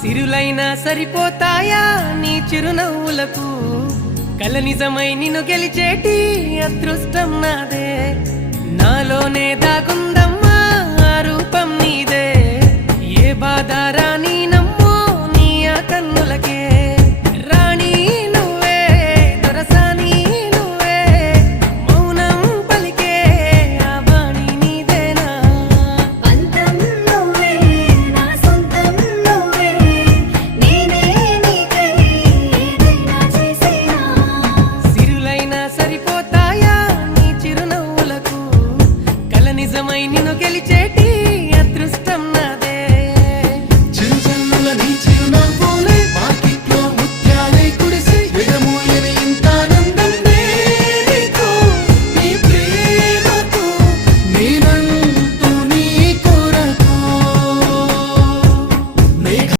సిరులైనా సరిపోతాయా నీ చిరునవ్వులకు కల నిజమై నిన్ను గెలిచేటి అదృష్టం నాదే నాలోనే దాగుందమ్మా ఆ రూపం నీదే ఏ బాధ రాని